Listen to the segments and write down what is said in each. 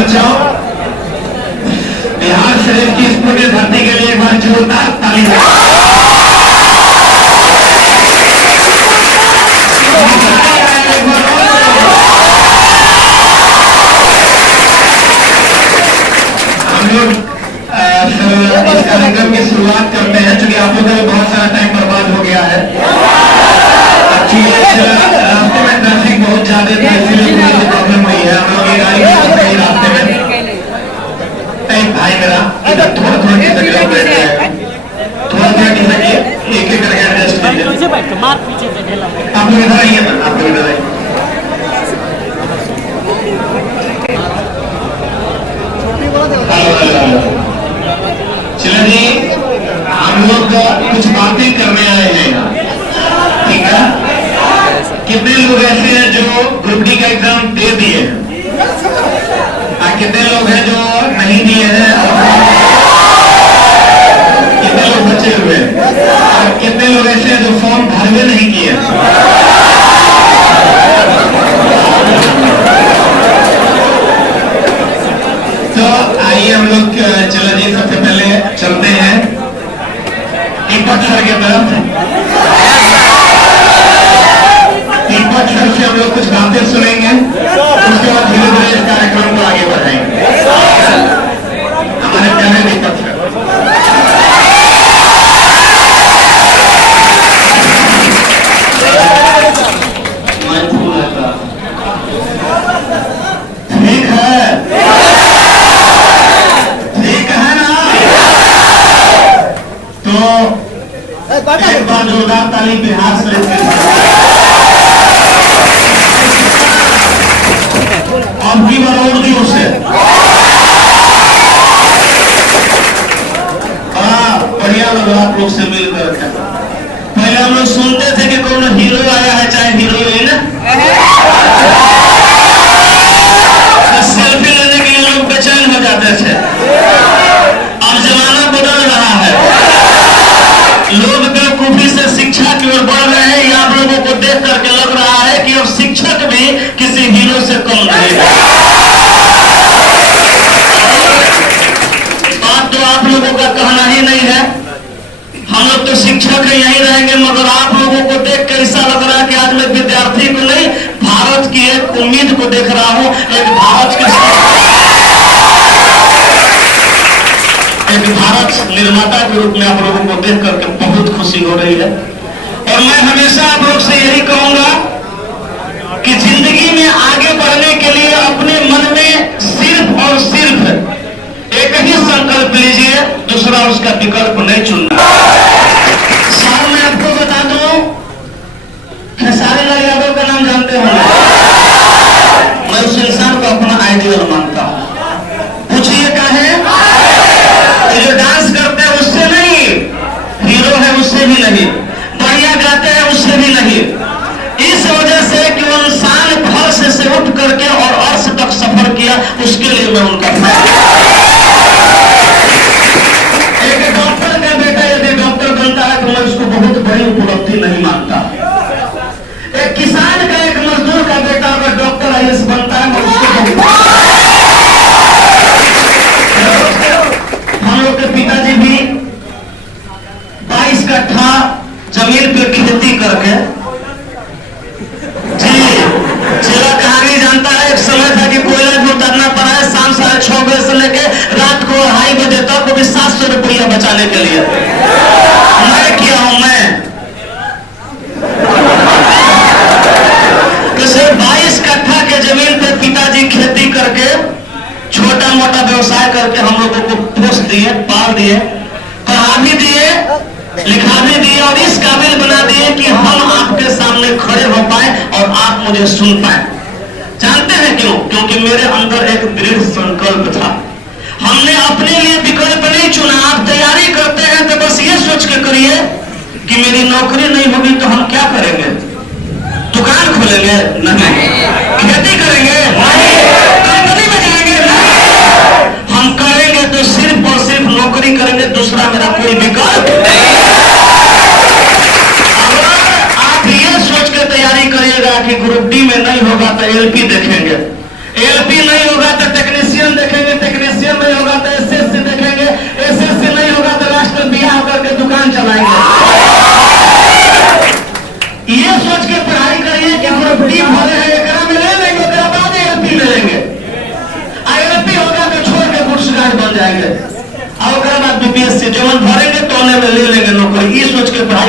बच्चों, बिहार शरीफ की इस पूरी धरती के लिए एक बार जोरदार ताली हम लोग इस कार्यक्रम की शुरुआत करते हैं, चूंकि आप लोगों का बहुत सारा टाइम बर्बाद हो गया है। रास्ते में ट्रैफिक बहुत ज्यादा था, इसलिए मुझे प्रॉब्लम हुई है। हम लोग ये गाड़ी रास्ते में भाई मेरा थोड़ा थोड़ा एक एक करके एडजस्ट कीजिए। आप लोग इधर आइए ना, आप लोग इधर आइए। चलो जी, हम लोग कुछ बातें करने आए हैं यहाँ, ठीक है? कितने लोग ऐसे हैं जो ग्रुप डी का एग्जाम दे दिए हैं? कितने लोग हैं जो नहीं दिए हैं? कितने लोग बचे हुए हैं? और कितने लोग ऐसे हैं जो फॉर्म भरवे नहीं किए? तो आइए हम लोग चलो जी, सबसे पहले चलते हैं दीपक सर के तरफ। दीपक सर से हम लोग कुछ बातें सुनेंगे, उसके बाद धीरे धीरे इस कार्यक्रम को आगे बढ़ाएंगे। हमारे प्यारे दीपक सर। ठीक है ना? तो एक बार जोरदार ताली बिहार शरीफ के अब की बार और दी उसे बढ़िया लगा आप लोग से मिलकर। पहले हम लोग सुनते थे कि कौन हीरो आया है चाहे हीरोइन, सेल्फी लेने के लिए लोग बेचैन हो जाते थे। अब जमाना बदल रहा है, लोग बेवकूफी से शिक्षा की ओर बढ़ रहे हैं। आप लोगों को देख करके लग रहा है कि अब शिक्षक भी किसी हीरो से कम नहीं है। बात तो आप लोगों का कहना ही नहीं है, हम लोग तो शिक्षक यही रहेंगे। मगर आप लोगों को देख कर ऐसा लग रहा है कि आज मैं विद्यार्थी को नहीं, भारत की एक उम्मीद को देख रहा हूं। एक भारत निर्माता के रूप में आप लोगों को देख करके बहुत खुशी हो रही है। और मैं हमेशा आप लोग से यही कहूंगा कि जिंदगी में आगे बढ़ने के लिए अपने मन में सिर्फ और सिर्फ एक ही संकल्प लीजिए, दूसरा उसका विकल्प नहीं चुनना। साहब मैं आपको बता दूं, खेसारी लाल यादव का नाम जानते होंगे। मैं उस इंसान को अपना आइडियल मानता हूं। पूछिए काहे? जो डांस करते हैं उससे नहीं, हीरो है उससे भी नहीं, बढ़िया गाते हैं उससे भी नहीं। इस वजह से कि वो इंसान फर्श से उठ करके और अर्श तक सफर किया, उसके लिए मैं उनका एक डॉक्टर का बेटा यदि डॉक्टर बनता है तो मैं उसको बहुत बड़ी उपलब्धि नहीं मानता। एक किसान का, एक मजदूर का बेटा अगर डॉक्टर आईएएस बनता है मैं उसको हम लोग के पिताजी भी 22 कट्ठा जमीन पे खेती करके, जी चला कहानी जानता है। एक समय था कि कोयला भी उतारना पड़ा है, शाम 6:30 बजे से लेके रात को 2:30 बजे तक, वो भी 700 रुपया बचाने के लिए। मैं किया हूं, मैं तो सिर्फ 22 कट्ठा के जमीन पे पिताजी खेती करके छोटा मोटा व्यवसाय करके हम लोगों को पोस दिए, पाल दिए, पढ़ा भी दिए, लिखा भी दिए और इस काबिल बना दिए कि हम आपके सामने खड़े हो पाए और आप मुझे सुन पाए। जानते हैं क्यों? क्योंकि मेरे अंदर एक दृढ़ संकल्प था। हमने अपने लिए विकल्प नहीं चुना। आप तैयारी करते हैं तो बस ये सोच के करिए कि मेरी नौकरी नहीं होगी तो हम क्या करेंगे? दुकान खोलेंगे? नहीं। खेती करेंगे? नहीं। कंपनी में जाएंगे? नहीं। हम करेंगे तो सिर्फ और सिर्फ नौकरी करेंगे, दूसरा मेरा कोई विकल्प नहीं। अगर आप ये सोच के तैयारी करिएगा कि ग्रुप डी में नहीं होगा तो एलपी देखेंगे, एलपी नहीं होगा तो टेक्नीशियन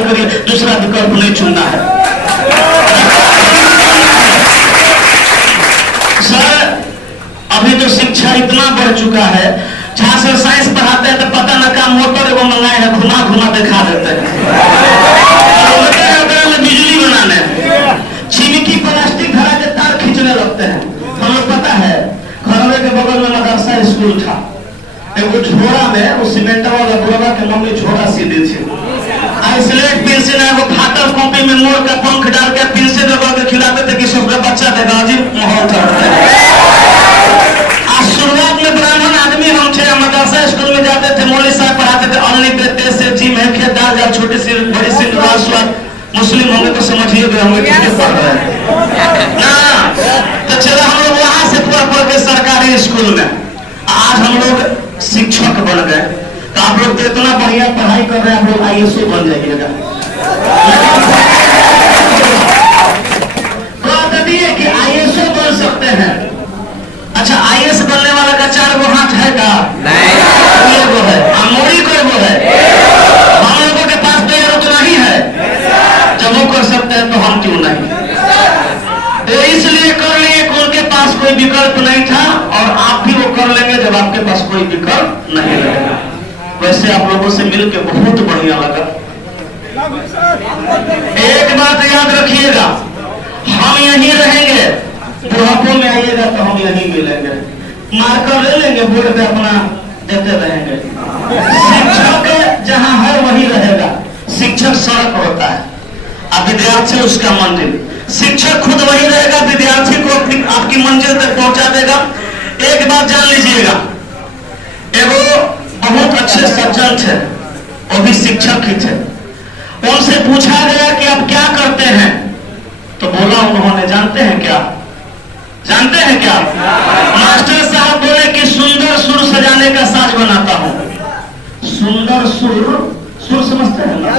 पढ़ाई करिए, दूसरा विकल्प नहीं चुनना है। सर अभी तो शिक्षा इतना बढ़ चुका है, जहां से साइंस पढ़ाते हैं तो पता न का मोटर एवं मंगाए है, घुमा घुमा दिखा देते हैं, बिजली बनाने चिमकी प्लास्टिक धरा के तार खींचने लगते हैं। हम लोग पता है घरवे के बगल में मदरसा स्कूल था, एगो झोरा में वो सीमेंट वाला बुढ़वा के मम्मी झोरा सी दी थी, स्लेट पेंसिल एगो फाटल कॉपी में मोड़ का पंख डाल के पेंसिल दबा के खिलाते थे कि सबका बच्चा देगा। अजीब माहौल था। शुरुआत में ब्राह्मण आदमी हम थे, मदरसा स्कूल में जाते थे, मौलवी साहब पढ़ाते थे, अन्य बेटे से जिम है, खेत दाल जाल, छोटी सी बड़ी सी स्वाद, मुस्लिम होंगे तो समझिए होंगे किसके पढ़ रहे हैं ना। तो चलो हम लोग वहां से पढ़ के सरकारी स्कूल में, आज हम लोग शिक्षक बन गए। तो आप लोग तो इतना बढ़िया पढ़ाई कर रहे हैं, आप लोग IAS बन जाइएगा। कि IAS बन सकते हैं। अच्छा IAS बनने वाला का 4 गो हाथ है का? नहीं, एगो है। मोड़ी को एगो है। हम लोगों के पास तो यार उतना ही है, जब वो कर सकते हैं तो हम क्यों नहीं? तो इसलिए कर लिए, उनके पास कोई विकल्प नहीं था, और आप भी वो कर लेंगे जब आपके पास कोई विकल्प नहीं रहेगा। वैसे आप लोगों से मिलकर बहुत बढ़िया लगा। एक बात याद रखिएगा, हम यहीं रहेंगे, बुढ़ापे में आइएगा तो हम यहीं मिलेंगे, मार्कर ले लेंगे, बोर्ड पे अपना देते रहेंगे। शिक्षक जहां है वहीं रहेगा। शिक्षक सड़क होता है और विद्यार्थी उसका मंजिल। शिक्षक खुद वहीं रहेगा, विद्यार्थी को आपकी मंजिल तक पहुंचा देगा। एक बात जान लीजिएगा, एगो बहुत अच्छे सज्जन थे, वो भी शिक्षक ही थे। उनसे पूछा गया कि आप क्या करते हैं, तो बोला उन्होंने, जानते हैं क्या? जानते हैं क्या? मास्टर साहब बोले कि सुंदर सुर सजाने का साज बनाता हूं। सुंदर सुर, सुर समझते हैं ना?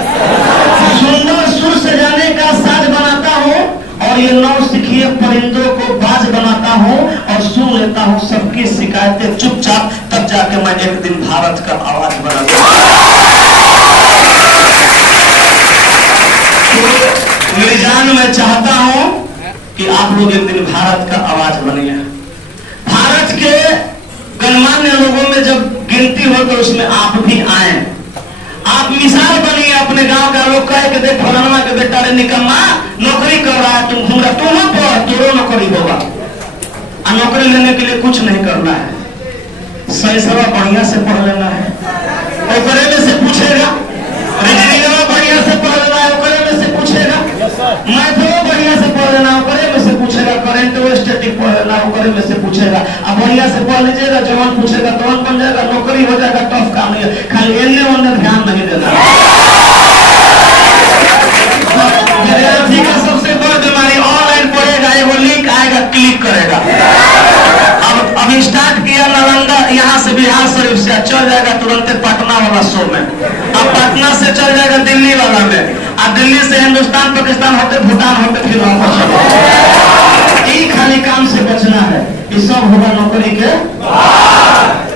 सुंदर सुर सजाने का साज बनाता हूं, और ये नौसिखिए परिंदों को बाज बनाता हूं, और सुन लेता हूं सबकी शिकायतें चुपचाप, तब जाके मैं एक दिन भारत का आवाज बनाऊंगा। तो मेरी जान, मैं चाहता हूं कि आप लोग एक दिन भारत का आवाज बनिए। भारत के गणमान्य लोगों में जब गिनती हो तो उसमें आप भी आए, आप मिसाल बनिए। अपने गांव का लोग कहे कि देख फलाना के बेटा रे निकम्मा नौकरी कर रहा है, तुम घूम रहा, तुम पढ़, तोरो नौकरी होगा। और नौकरी लेने के लिए कुछ नहीं करना है, सही सवा बढ़िया से पढ़ लेना है, ओकरे में से पूछेगा। रीजनिंग बढ़िया से पढ़ लेना है, ओकरे में से पूछेगा। मैथो बढ़िया से पढ़ लेना, ओकरे में से पूछेगा। करेंट व स्टैटिक पढ़ लेना, ओकरे में से पूछेगा। अब बढ़िया से पढ़ लीजिएगा, जवान पूछेगा तुरंत बन जाएगा, नौकरी हो जाएगा। टफ काम नहीं है, खाली एन्ने ओन्ने ध्यान नहीं देना। विद्यार्थी का सबसे बड़ी बीमारी, ऑनलाइन पढ़ेगा, एगो लिंक आएगा, क्लिक करेगा। अब अभी स्टार्ट किया नालंदा, यहाँ से बिहार शरीफ से चल जाएगा तुरंत पटना वाला शो में, अब पटना से चल जाएगा दिल्ली वाला में, और दिल्ली से हिंदुस्तान पाकिस्तान होते भूटान होते फिर वापस। एक खाली काम से बचना है, ये सब होगा नौकरी के।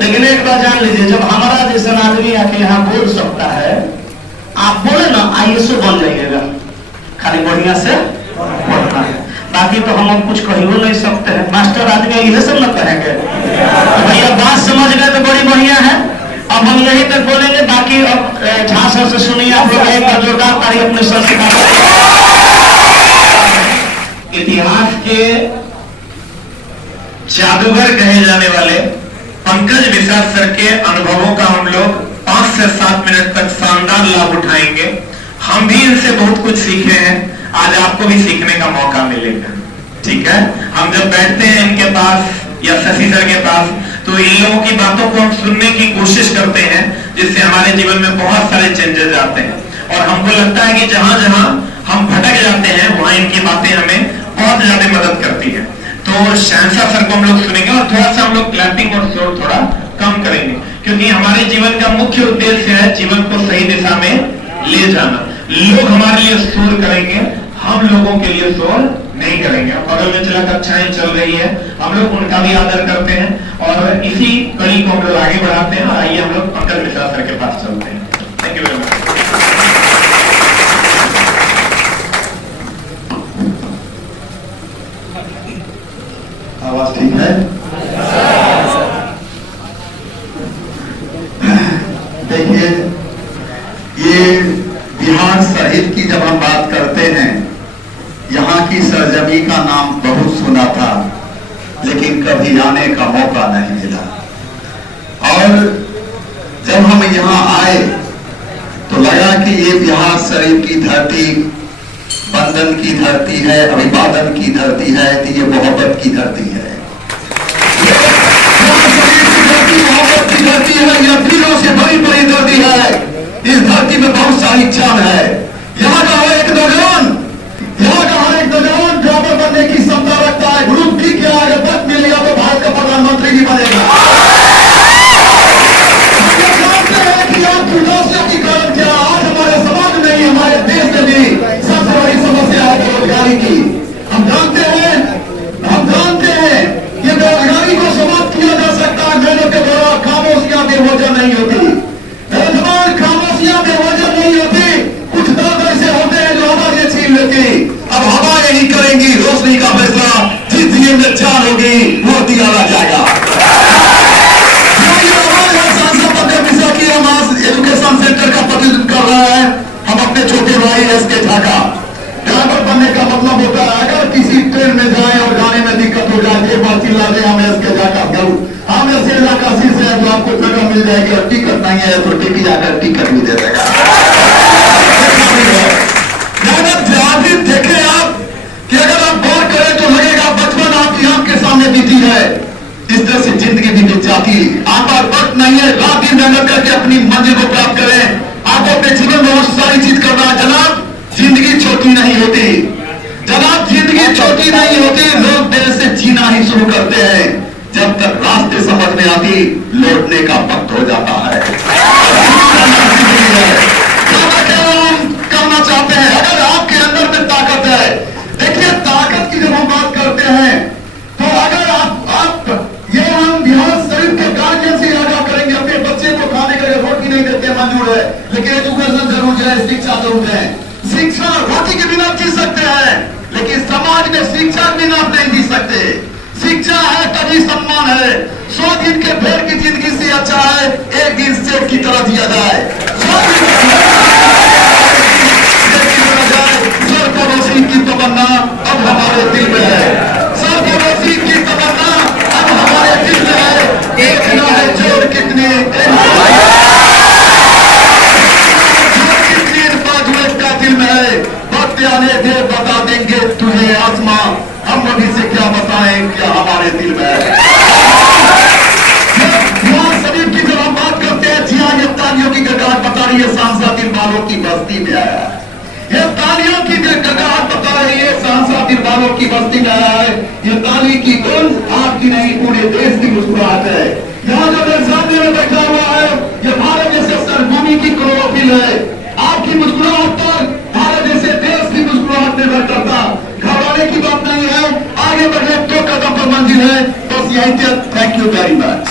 लेकिन एक बात जान लीजिए, जब हमारा जैसा आदमी आके यहाँ बोल सकता है, आप बोले ना IAS बन जाइएगा, खाली बढ़िया से पढ़ना है। बाकी तो हम अब कुछ कही नहीं सकते हैं, मास्टर आदमी यही सब न कहेंगे। तो भैया बात समझ गए तो बड़ी बढ़िया है। अब हम यही तक बोलेंगे, बाकी अब झा सर से सुनिए आप लोग एक बार जोरदार ताली अपने सर से। इतिहास के जादूगर कहे जाने वाले पंकज मिश्रा सर के अनुभवों का हम लोग 5 से 7 मिनट तक शानदार लाभ उठाएंगे। हम भी इनसे बहुत कुछ सीखे हैं, आज आपको भी सीखने का मौका मिलेगा। ठीक है, हम जब बैठते हैं इनके पास या शशि सर के पास, तो इन लोगों की बातों को हम सुनने की कोशिश करते हैं, जिससे हमारे जीवन में बहुत सारे चेंजेस आते हैं। और हमको लगता है कि जहां जहां हम भटक जाते हैं, वहां इनकी बातें हमें बहुत ज्यादा मदद करती है। तो शहंशाह सर को हम लोग सुनेंगे, और थोड़ा सा हम लोग क्लैपिंग और शोर थोड़ा कम करेंगे, क्योंकि हमारे जीवन का मुख्य उद्देश्य है जीवन को सही दिशा में ले जाना। लोग हमारे लिए शोर करेंगे, हम लोगों के लिए शोर नहीं करेंगे। बगल में चला कक्षाएं चल रही है, हम लोग उनका भी आदर करते हैं, और इसी कड़ी को हम लोग आगे बढ़ाते हैं। आइए हम लोग पंकज मिश्रा सर के पास चलते हैं। Thank you very much. ठीक है? देखिए, ये बिहार शरीफ की जब हम बात करते हैं, यहाँ की सरजमी का नाम बहुत सुना था, लेकिन कभी आने का मौका नहीं मिला। और जब हम यहाँ आए तो लगा कि ये बिहार शरीफ की धरती बंधन की धरती है, अभिवादन की धरती है, तो ये मोहब्बत की धरती है। मोहब्बत की धरती है, यह दिलों से बड़ी बड़ी धरती है। इस धरती में बहुत सारी जान है। यहाँ का हर एक नौजवान, यहाँ का हर एक नौजवान ड्राइवर बनने की क्षमता रखता है। ग्रुप डी के आगे वक्त मिल गया तो भारत का प्रधानमंत्री भी बनेगा। के कारण क्या आज हमारे समाज में ही, हमारे देश में भी सबसे बड़ी समस्या है बेरोजगारी की। हम जानते हैं ये बेरोजगारी को समाप्त किया जा सकता है मेहनत के द्वारा। खामोशियां बेवजह नहीं होती, खामोशियां बेवजह नहीं होती। कुछ दर्द ऐसे होते हैं जो हवा ये छीन लेती। अब हवा यही करेंगी, रोशनी का फैसला जिस दिए में जान होगी वो दिया जाएगा। एजुकेशन सेंटर का प्रतिनिधित्व कर रहा है हम अपने छोटे भाई एसके ढाका। ड्राइवर बनने का मतलब होता है अगर किसी ट्रेन में जाए और जाने में दिक्कत हो जाए, एक बार चिल्ला दे हम एसके ढाका जरूर, हम ऐसे इलाका से तो आपको जगह मिल जाएगी। और टिकट नहीं है तो टिकट जाकर टिकट भी दे देगा। देखे आप कि अगर आप गौर करें तो लगेगा बचपन आपकी आंख के सामने बीती है। इस तरह से जिंदगी भी बीत जाती। आप वक्त नहीं है, रात दिन मेहनत करके अपनी मंजिल को प्राप्त करें। आपको अपने जीवन में बहुत सारी चीज करना है जनाब। जिंदगी छोटी नहीं होती जनाब, जिंदगी छोटी नहीं होती। लोग देर से जीना ही शुरू करते हैं, जब तक रास्ते समझ में आती लौटने का वक्त हो जाता है। करना चाहते हैं अगर आपके अंदर में ताकत है। देखिए ताकत की जब हम बात करते हैं तो अगर आप ये हम बिहार शरीफ के गार्जियन से याद करेंगे, अपने बच्चे को खाने के लिए रोटी नहीं देते मंजूर है, लेकिन एजुकेशन जरूर है, शिक्षा जरूर है। शिक्षा रोटी के बिना जी सकते हैं, लेकिन समाज में शिक्षा के बिना नहीं जी सकते। शिक्षा है तभी सम्मान है। 100 दिन के भेड़ की जिंदगी से अच्छा है एक दिन शेर की तरह जिया जाए। 100 दिन की तमन्ना अब हमारे दिल में है। सरफरोशी की तमन्ना अब हमारे दिल में है। एक ना है जोड़ कितने बाजुए का दिल में है। वक्त आने दे बता देंगे तुझे आसमां, हम अभी से क्या बताएं क्या हमारे दिल में है। शरीफ की जब हम बात करते हैं, जी हाँ ये तालियों की गड़गड़ाहट बता रही है सांसद इन बालों की बस्ती में आया है। ये तालियों की गड़गड़ाहट बता रही है सांसद इन बालों की बस्ती में आया है। ये ताली की गूंज आपकी नहीं पूरे देश की मुस्कुराहट है। यहाँ जो मेरे सामने में बैठा हुआ है ये भारत जैसे सरभूमि की क्लोरोफिल है। आपकी मुस्कुराहट पर भारत जैसे देश की मुस्कुराहट निर्भर करता। घबराने की बात नहीं है, आगे बढ़ने 2 कदम पर मंजिल है। बस यही थे। Thank you very much.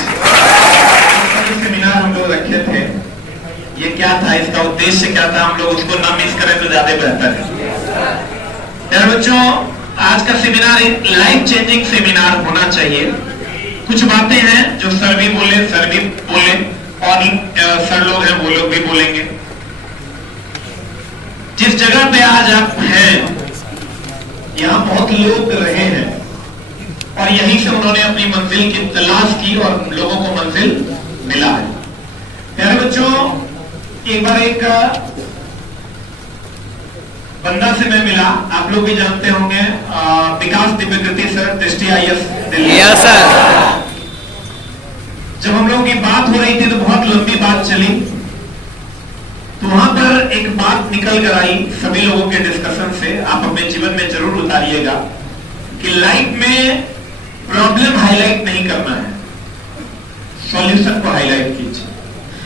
Seminar हम लोग रखे थे, ये क्या था, इसका उद्देश्य क्या था, हम लोग उसको ना मिस करें तो ज्यादा बेहतर है। यार बच्चों, आज का सेमिनार एक लाइफ चेंजिंग सेमिनार होना चाहिए। कुछ बातें हैं जो सर भी बोले और सर लोग हैं वो लोग भी बोलेंगे। जिस जगह पे आज आप हैं यहाँ बहुत लोग रहे हैं और यहीं से उन्होंने अपनी मंजिल की तलाश की और लोगों को मंजिल मिला है। प्यारे बच्चों, एक बार एक बंदा से मैं मिला, आप लोग भी जानते होंगे, विकास दिव्यकृति सर, दृष्टि IAS दिल्ली। सर जब हम लोगों की बात हो रही थी तो बहुत लंबी बात चली, तो वहां पर एक बात निकल कर आई सभी लोगों के डिस्कशन से, आप अपने जीवन में जरूर उतारिएगा कि लाइफ में प्रॉब्लम हाईलाइट नहीं करना है, सॉल्यूशन को हाईलाइट कीजिए।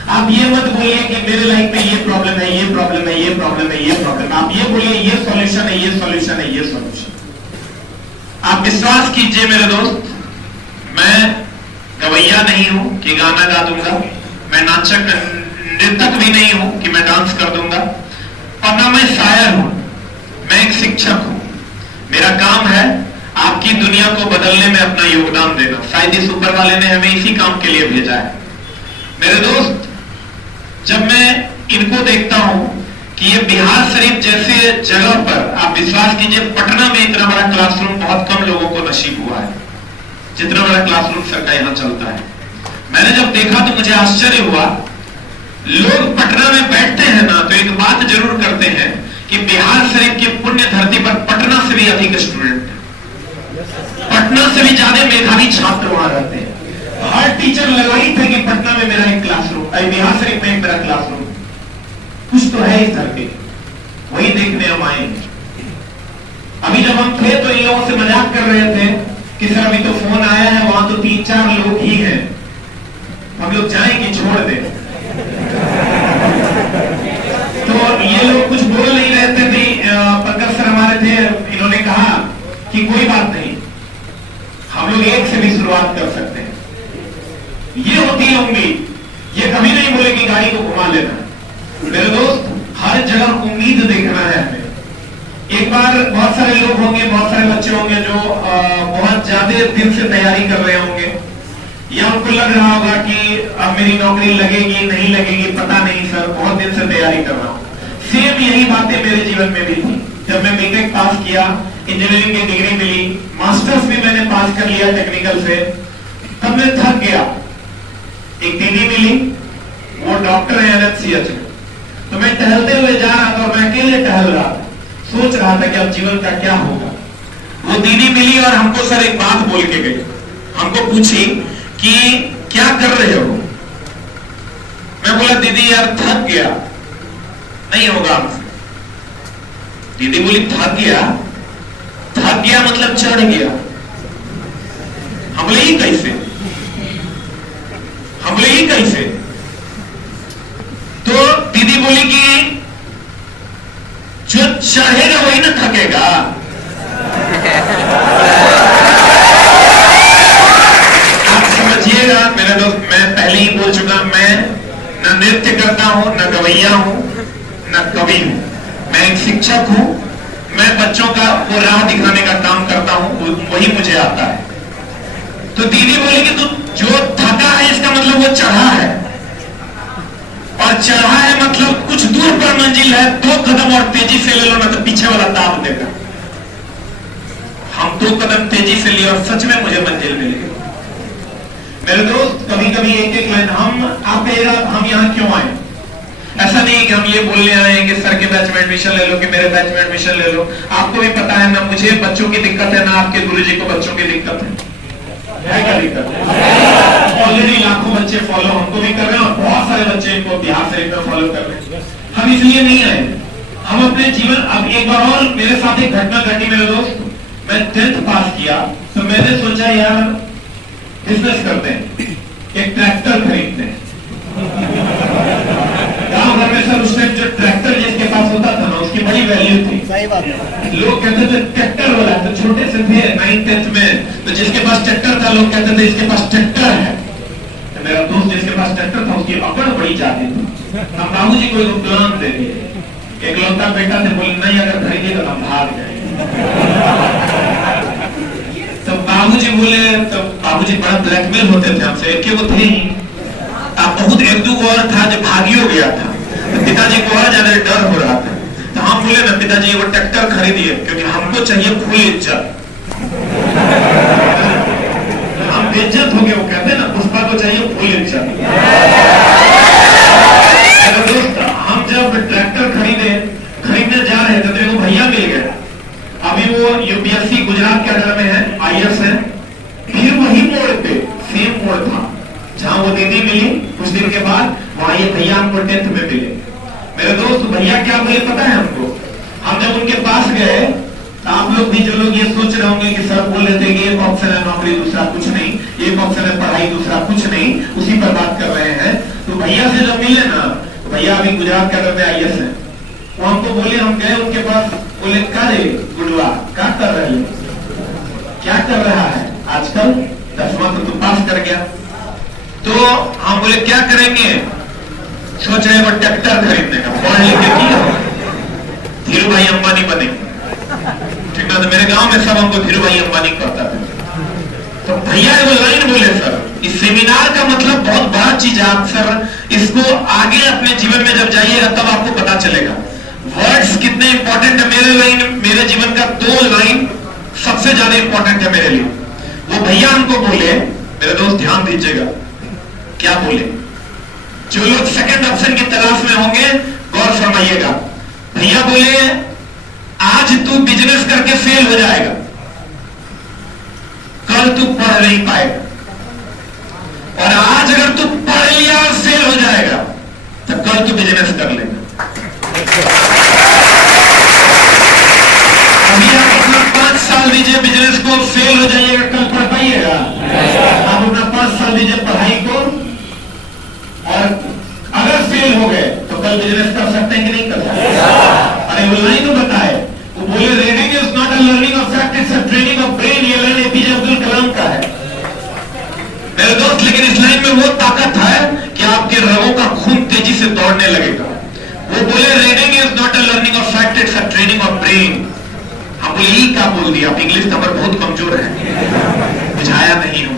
आप ये मत बोलिए कि मेरे लाइफ में ये प्रॉब्लम है, ये प्रॉब्लम है, ये प्रॉब्लम है, ये प्रॉब्लम है। आप ये बोलिए ये सॉल्यूशन है, ये सॉल्यूशन है, ये सॉल्यूशन। आप विश्वास कीजिए मेरे दोस्त, मैं गवैया नहीं हूं कि गाना गा दूंगा, मैं नाचक नृतक भी नहीं हूं कि मैं डांस कर दूंगा, और ना मैं शायर हूं, मैं एक शिक्षक हूं। मेरा काम है आपकी दुनिया को बदलने में अपना योगदान देना। शायद इस ऊपर वाले ने हमें इसी काम के लिए भेजा है। मेरे दोस्त, जब मैं इनको देखता हूं कि ये बिहार शरीफ जैसे जगह पर, आप विश्वास कीजिए पटना में इतना बड़ा क्लासरूम बहुत कम लोगों को नसीब हुआ है, जितना बड़ा क्लासरूम सर का यहां चलता है। मैंने जब देखा तो मुझे आश्चर्य हुआ। लोग पटना में बैठते हैं ना तो एक बात जरूर करते हैं कि बिहार शरीफ की पुण्य धरती पर पटना से भी अधिक स्टूडेंट है, पटना से भी ज्यादा मेधावी छात्र वहां रहते हैं। हर टीचर लगाई थे कि पटना में मेरा एक क्लासरूम, बिहार शरीफ में एक मेरा क्लासरूम, कुछ तो है इस धरती, वही देखने हम आए। अभी जब हम थे तो इन लोगों से मजाक कर रहे थे कि सर अभी तो फोन आया है, वहां तो 3-4 लोग ही हैं, हम लोग जाएं कि छोड़ दें। तो ये लोग कुछ बोल नहीं रहे थे। पंकज सर हमारे थे, इन्होंने कहा कि कोई बात नहीं, हम लोग एक से भी शुरुआत कर सकते हैं। ये होती है उम्मीद। ये कभी नहीं बोले कि गाड़ी को घुमा लेना। मेरे दोस्त, हर जगह उम्मीद देखना है हमें। एक बार बहुत सारे लोग होंगे, बहुत सारे बच्चे होंगे जो बहुत ज्यादा दिन से तैयारी कर रहे होंगे, या उनको लग रहा होगा कि अब मेरी नौकरी लगेगी नहीं लगेगी पता नहीं सर, बहुत दिन से तैयारी कर रहा हूं। सेम यही बातें मेरे जीवन में भी थी। जब मैं बीटेक पास किया, इंजीनियरिंग की डिग्री मिली, मास्टर्स भी मैंने पास कर लिया टेक्निकल से, तब मैं थक गया। एक दीदी मिली, वो डॉक्टर है NHCH में, तो मैं टहलते हुए जा रहा था और मैं अकेले टहल रहा था, सोच रहा था कि अब जीवन का क्या होगा। वो दीदी मिली और हमको सर एक बात बोल के गई, हमको पूछी कि क्या कर रहे हो। मैं बोला दीदी यार थक गया, नहीं होगा हमसे। दीदी बोली थक गया? थक गया मतलब चढ़ गया। हम बोले ये कैसे? हम बोले ये कैसे? तो दीदी बोली कि जो चढ़ेगा वही ना थकेगा। आप समझिएगा मेरे दोस्त, मैं पहले ही बोल चुका, मैं न नृत्य करता हूं, न गवैया हूं, न कवि हूं। मैं एक शिक्षक हूं। मैं बच्चों का वो राह दिखाने का काम करता हूं, वही मुझे आता है। तो दीदी बोली कि तू जो थका है इसका मतलब वो चढ़ा है, और चढ़ा है मतलब कुछ दूर पर मंजिल है, 2 कदम और तेजी से ले लो ना तो पीछे वाला दाब देगा। हम 2 कदम तेजी से लिए और सच में मुझे मंजिल मिली। मेरे दोस्त, कभी कभी एक लाइन हम यहाँ क्यों आए? ऐसा नहीं कि हम ये बोलने आए हैं कि सर के बैच में एडमिशन ले लो, कि मेरे बैच में एडमिशन ले लो। आपको भी पता है ना मुझे बच्चों की दिक्कत है, ना आपके गुरुजी को बच्चों की दिक्कत है। क्या दिक्कत है? ऑलरेडी लाखों बच्चे फॉलो हमको भी कर रहे हैं और बहुत सारे बच्चे इनको बिहार शरीफ में फॉलो कर रहे हैं। हम इसलिए नहीं आए, हम अपने जीवन। अब एक बार और मेरे साथ एक घटना घटी मेरे दोस्त। मैं 10th पास किया तो मैंने सोचा यार बिजनेस करते हैं, एक ट्रैक्टर खरीदते हैं। गांव घर में सर उस टाइम जो ट्रैक्टर जिसके पास होता था ना उसकी बड़ी वैल्यू थी। सही बात है। लोग कहते थे ट्रैक्टर वाला, तो छोटे से थे 9th-10th में, तो जिसके पास ट्रैक्टर था लोग कहते थे इसके पास ट्रैक्टर है। तो मेरा दोस्त जिसके पास ट्रैक्टर था उसकी अकड़ बड़ी जाती थी। हम बाबूजी को एक प्लान दे दिए, एक लौता बेटा थे, बोले नहीं अगर खरीदेगा तो हम भाग जाएंगे। तो बाबूजी बोले, तो बाबूजी बड़ा ब्लैकमेल होते थे हमसे, एक वो थे ही, अब बहुत 1-2 और था जो भागियो गया था। तो पिताजी को और ज्यादा डर हो रहा था, तो हम बोले ना पिताजी वो ट्रैक्टर खरीदिए क्योंकि हमको चाहिए फुल इज्जत। हम बेइज्जत हो गए, वो कहते हैं ना पुष्पा को चाहिए फुल इज्जत। दोस्त, हम जब ट्रैक्टर खरीदने जा रहे थे तो मेरे को भैया मिल गया। अभी वो UPSC गुजरात के अंडर में है, IAS है। फिर वही मोड़ पे सेम मोड़ था जहां वो दीदी मिली, कुछ दिन के बाद वहां ये भैया हमको 10th में मिले। मेरे दोस्त भैया क्या बोले पता है हमको? हम जब उनके पास गए, आप लोग भी जो लोग ये सोच रहे होंगे कि सर बोल रहे थे कि एक ऑप्शन है नौकरी दूसरा कुछ नहीं, एक ऑप्शन है पढ़ाई दूसरा कुछ नहीं, उसी पर बात कर रहे हैं। तो भैया से जब मिले ना, भैया अभी गुजरात के अंदर में IAS है, वो हमको बोले, हम गए उनके पास, बोले का रे गुडवा क्या कर रहे हो, क्या कर रहा है आजकल, 10वां तो तू पास कर गया। तो हम बोले क्या करेंगे, सोच रहे वो ट्रैक्टर खरीदने का, पढ़ लिख के किया धीरू भाई अंबानी बने, ठीक ना तो मेरे गांव में सब हमको धीरू भाई अंबानी कहता था। तो भैया वो लाइन बोले, सर इस सेमिनार का मतलब बहुत बड़ा चीज है, आप सर इसको आगे अपने जीवन में जब जाइएगा तब आपको पता चलेगा वर्ड्स कितने इंपॉर्टेंट है। मेरे जीवन का 2 लाइन सबसे ज्यादा इंपॉर्टेंट है मेरे लिए। वो भैया हमको बोले, मेरे दोस्त ध्यान दीजिएगा क्या बोले, जो लोग सेकंड ऑप्शन की तलाश में होंगे गौर फरमाइएगा। भैया बोले आज तू बिजनेस करके फेल हो जाएगा, कल तू पढ़ नहीं पाएगा, और आज अगर तू पढ़ लिया और फेल हो जाएगा तो कल तू बिजनेस कर लेगा। अभी आप अपना 5 साल दीजिए बिजनेस को, फेल हो जाइएगा, कल पढ़ पाइएगा? आप अपना 5 साल दीजिए पढ़ाई को, और अगर फेल हो गए तो कल बिजनेस कर सकते हैं कि नहीं कर सकते? अरे वो लाइन तो बताए, वो बोले reading is not a learning of fact, it's a training of brain. ये लाइन एपीजे अब्दुल कलाम का है मेरे दोस्त। लेकिन इस लाइन में वो ताकत है कि आपके रगों का खून तेजी से दौड़ने लगेगा। वो बोले reading is not a learning of fact, it's a training of brain. हम बोले ये क्या बोल दिया, आप इंग्लिश नंबर बहुत कमजोर है, बुझाया नहीं हो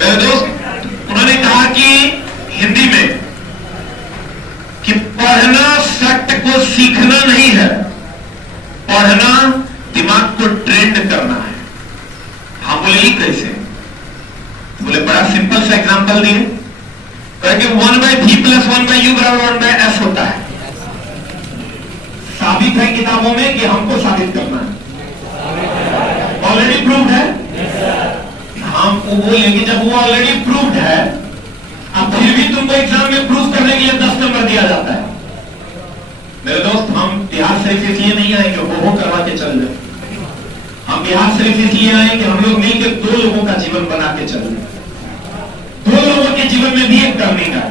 मेरे दोस्त। उन्होंने कहा कि हिंदी में कि पढ़ना फैक्ट को सीखना नहीं है, पढ़ना दिमाग को ट्रेंड करना है। हम बोले ये कैसे? बोले बड़ा सिंपल सा एग्जांपल दिए, कि 1/v + 1/u = 1/s होता है। साबित है किताबों में कि हमको साबित करना है, ऑलरेडी प्रूव्ड है। हम वो बोलेंगे जब वो ऑलरेडी प्रूव्ड है, अब फिर भी तुमको एग्जाम में प्रूव करने के लिए 10 नंबर दिया जाता है। मेरे दोस्त हम बिहार शरीफ इसलिए नहीं आए कि वो करवा के चल जाए, हम बिहार शरीफ इसलिए आए कि हम लोग मिलकर 2 लोगों का जीवन बना के चल जाए। 2 लोगों के जीवन में भी एक करने का,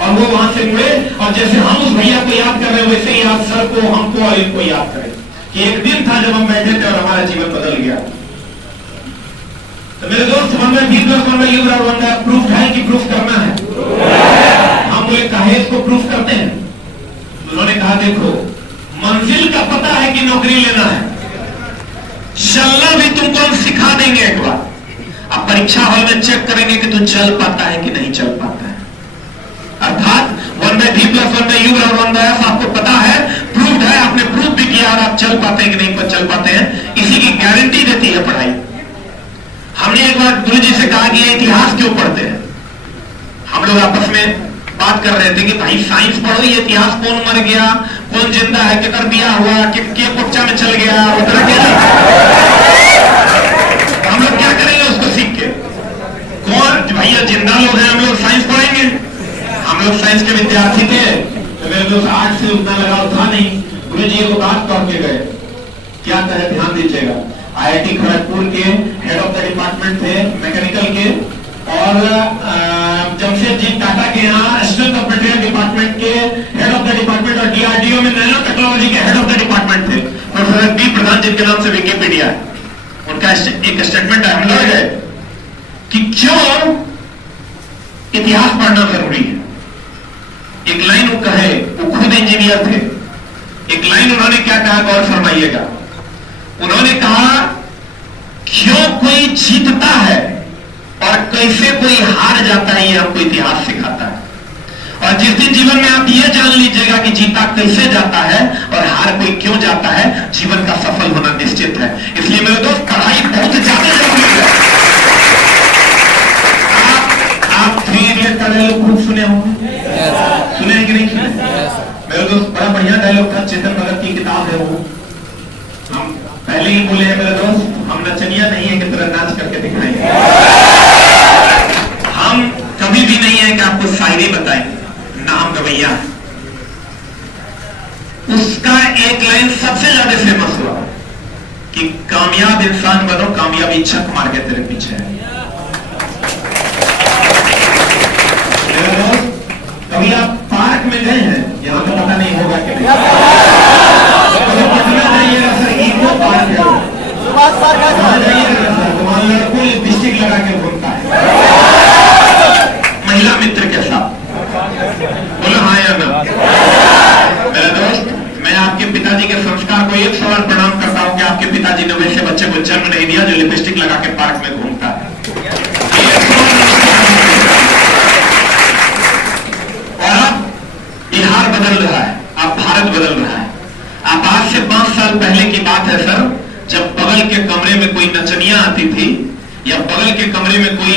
और वो वहां से मुड़े, और जैसे हम उस भैया को याद कर रहे हैं वैसे ही आप सर को, हमको और इनको याद करें कि एक दिन था जब हम बैठे थे और हमारा जीवन बदल गया। तो मेरे दोस्त 1/v + 1/u = 1/s प्रूफ है कि प्रूफ करना है? हम बोले काहे इसको प्रूफ करते हैं? उन्होंने कहा देखो मंजिल का पता है कि नौकरी लेना है, चलना भी तुमको हम सिखा देंगे एक बार। अब परीक्षा हॉल में चेक करेंगे कि तू चल पाता है कि नहीं चल पाता है। अर्थात 1/v + 1/u = 1/s आपको पता है, प्रूफ है, आपने प्रूफ भी किया और आप चल पाते हैं कि नहीं चल पाते हैं, इसी की गारंटी देती है पढ़ाई। हमने एक बार गुरु जी से कहा कि इतिहास क्यों पढ़ते हैं? हम लोग आपस में बात कर रहे थे कि भाई साइंस पढ़ो, ये इतिहास कौन मर गया, कौन जिंदा है, किधर बिया हुआ, के कुच्चा में चल गया, उधर हम लोग क्या करेंगे उसको सीख के? कौन भैया जिंदा लोग हैं, हम लोग साइंस पढ़ेंगे? हम लोग साइंस के विद्यार्थी थे तो मेरे दोस्त आर्ट से उतना लगाव था नहीं। गुरु जी को बात करके गए, क्या कहे ध्यान दीजिएगा। IIT खड़गपुर के हेड ऑफ द डिपार्टमेंट थे मैकेनिकल के, और जमशेद जी टाटा के यहाँ स्ट्रेंथ ऑफ मटेरियल डिपार्टमेंट के हेड ऑफ द डिपार्टमेंट, और DRDO में नैनो टेक्नोलॉजी के हेड ऑफ द डिपार्टमेंट थे प्रोफेसर बी प्रधान, जिनके नाम से विकिपीडिया है। उनका एक स्टेटमेंट है, हम लड़ गए कि क्यों इतिहास पढ़ना जरूरी है। एक लाइन वो कहे, वो खुद इंजीनियर थे, एक लाइन उन्होंने क्या कहा गौर फरमाइएगा। उन्होंने कहा क्यों कोई जीतता है और कैसे कोई हार जाता है, ये हमको इतिहास सिखाता है। और जिस दिन जीवन में आप ये जान लीजिएगा कि जीता कैसे जाता है और हार कोई क्यों जाता है, जीवन का सफल होना निश्चित है। इसलिए मेरे दोस्त पढ़ाई बहुत ज्यादा जरूरी है। आप 3 इडियट का डायलॉग खूब सुने होंगे, सुने हैं कि नहीं सुने? मेरे दोस्त बड़ा बढ़िया डायलॉग था, चेतन भगत की किताब है वो। हम पहले ही बोले हैं मेरे दोस्त, हम नचनिया नहीं है कि तरह नाच करके दिखाएंगे। हम कभी भी नहीं है कि आपको शायरी बताएंगे, ना हम गवैया। उसका एक लाइन सबसे ज्यादा फेमस हुआ कि कामयाब इंसान बनो, कामयाबी छक मार के तेरे पीछे है। मेरे दोस्त कभी आप पार्क में गए हैं? यहाँ तो पता नहीं होगा कि नहीं। पटना जाइएगा सर, इको पार्क है, वहां जाइएगा सर, वहां लड़कों लिपस्टिक लगा के घूमता है महिला मित्र के साथ। बोलो हाँ या ना? मेरे दोस्त मैं आपके पिताजी के संस्कार को एक सवाल प्रणाम करता हूं कि आपके आती थी या बगल के कमरे में कोई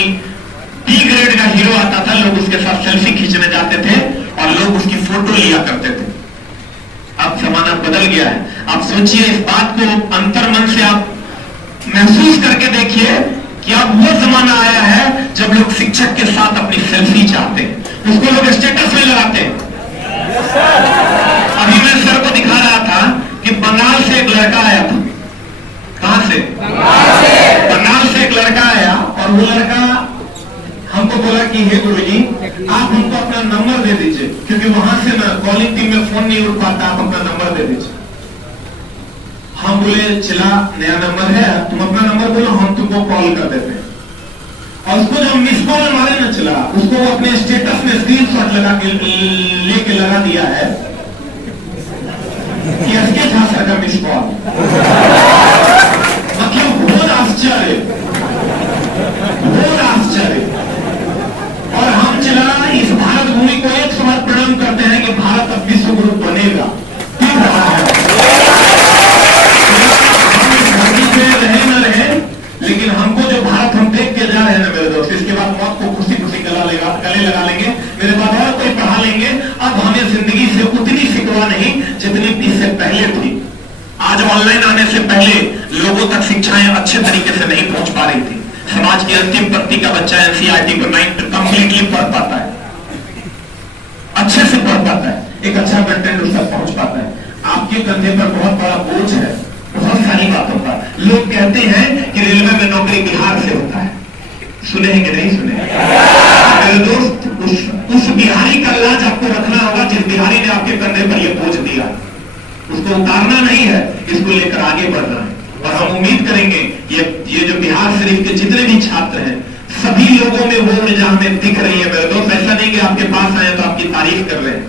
बी ग्रेड का हीरो आता था, लोग उसके साथ सेल्फी खींचने जाते थे और लोग उसकी फोटो लिया करते थे। अब जमाना बदल गया है। आप सोचिए, इस बात को अंतर्मन से आप महसूस करके देखिए कि अब वो जमाना आया है जब लोग शिक्षक के साथ अपनी सेल्फी चाहते हैं, उसको लोग स्टेटस में लगाते हैं। अभी मैं सर को दिखा रहा था कि बंगाल से एक लड़का आया था। कहां से? बंगाल से एक लड़का आया और वो लड़का हमको बोला कि हे गुरुजी, आप हमको अपना नंबर दे दीजिए, क्योंकि वहां से ना कॉलिंग टीम में फोन नहीं उठ पाता, आप अपना नंबर दे दीजिए। हम बोले चला, नया नंबर है, तुम अपना नंबर बोलो, हम तुमको कॉल कर देते हैं। और उसको जब मिस कॉल मारे ना चला, उसको वो अपने स्टेटस में स्क्रीनशॉट लगा के लेके लगा दिया है कि एसके झा सर का मिस कॉल। मतलब बहुत आश्चर्य, बहुत आश्चर्य। और हम चला इस भारत भूमि को 100 बार प्रणाम करते हैं कि भारत अब विश्व गुरु बनेगा, दिख रहा है। रहे न रहे, लेकिन हमको जो भारत हम देख के जा रहे हैं ना मेरे दोस्त, इसके बाद मौत को खुशी खुशी गले लगा लेंगे, मेरे बाद और कोई पढ़ा लेंगे। अब हमें जिंदगी से उतनी शिकवा नहीं जितनी इससे पहले थी। आज ऑनलाइन आने से पहले लोगों तक शिक्षाएं अच्छे तरीके से नहीं पहुंच पा रही थी। समाज की अंतिम पंक्ति का बच्चा एनसीईआरटी को 9 कंप्लीटली पढ़ पाता है, अच्छे से पढ़ पाता है, एक अच्छा कंटेंट उस तक पहुंच पाता है। आपके कंधे पर बहुत बड़ा बोझ है, बहुत सारी बातों का। लोग कहते हैं कि रेलवे में नौकरी बिहार से होता है, सुने हैं कि नहीं सुने? मेरे दोस्त, उस बिहारी का लाज आपको रखना होगा जिस बिहारी ने आपके कंधे पर यह बोझ दिया। उसको उतारना नहीं है, इसको लेकर आगे बढ़ना है। और हम उम्मीद करेंगे ये जो बिहार शरीफ के जितने भी छात्र हैं, सभी लोगों में वो ऊर्जा हमें दिख रही है। मेरे दोस्त, ऐसा नहीं कि आपके पास आए तो आपकी तारीफ कर रहे हैं।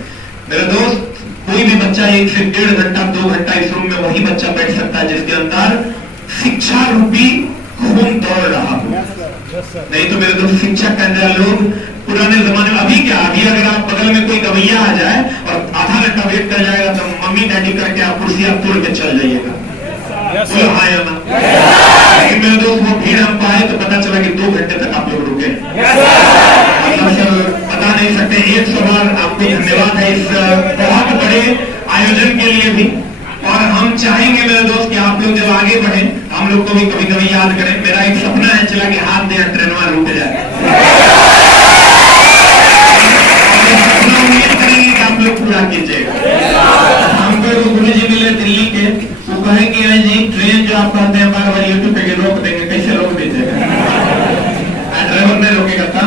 मेरे दोस्त, कोई भी बच्चा 1 से 1.5 घंटा 2 घंटा इस रूम में वही बच्चा बैठ सकता है जिसके अंदर शिक्षा रूपी खून दौड़ रहा हो। नहीं तो मेरे दोस्त, शिक्षा करने वाले लोग पुराने जमाने में, अभी क्या, अभी अगर आप बगल में कोई गवैया आ जाए और आधा घंटा वेट कर जाएगा तो मम्मी डैडी करके आप कुर्सियां तोड़ के चल जाइएगा। बोलो हाँ या ना? लेकिन मेरे दोस्त, वो भीड़ हम पाए तो पता चला कि 2 घंटे तक आप लोग रुके। मतलब सर बता नहीं सकते। 100 बार आपको धन्यवाद है इस बहुत बड़े आयोजन के लिए भी। और हम चाहेंगे मेरे दोस्त कि आप लोग जब आगे बढ़े, हम लोग को भी कभी कभी याद करें। मेरा एक सपना है, चला कि हाथ दे ट्रेनवा रुक जाए। सपना उम्मीद करेंगे कि आप लोग पूरा कीजिएगा। हमको गुरु जी मिले दिल्ली के, वो कहेंगे जी ट्रेन जो आप कहते हैं बार बार यूट्यूब पे रोक देंगे, कैसे रोक दीजिएगा? ड्राइवर नहीं रोकेगा था,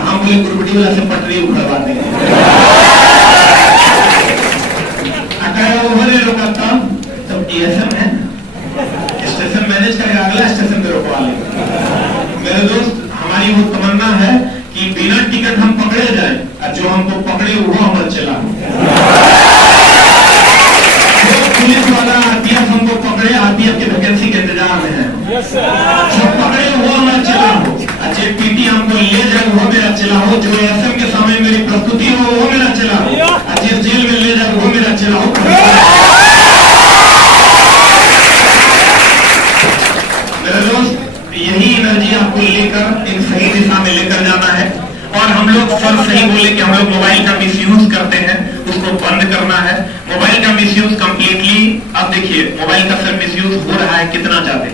हम बोले गुरुपटी वाला से पटरी उखड़वा देंगे। रोका था तब DSM है, स्टेशन मैनेज करेगा, अगला स्टेशन पे रोकवा लेगा। मेरे दोस्त, हमारी वो तमन्ना है कि बिना टिकट हम पकड़े जाए और जो हमको पकड़े वो अमर चला। पुलिस वाला RPF हमको पकड़े, RPF के वैकेंसी के इंतजार में है, जो पकड़े वो अमर चला हो। अच्छे PT हमको ले जाए वो मेरा चला हो, जो SM के सामने मेरी प्रस्तुति हो वो मेरा चला हो, अच्छे जेल में ले जाए वो मेरा चला हो। मेरे दोस्त, यही एनर्जी आपको लेकर एक सही दिशा में लेकर जाना है। और हम लोग सर सही बोले कि हम लोग मोबाइल का मिसयूज करते हैं, उसको बंद करना है। मोबाइल का मिसयूज कंप्लीटली, अब देखिए मोबाइल का सर मिसयूज हो रहा है कितना ज्यादा।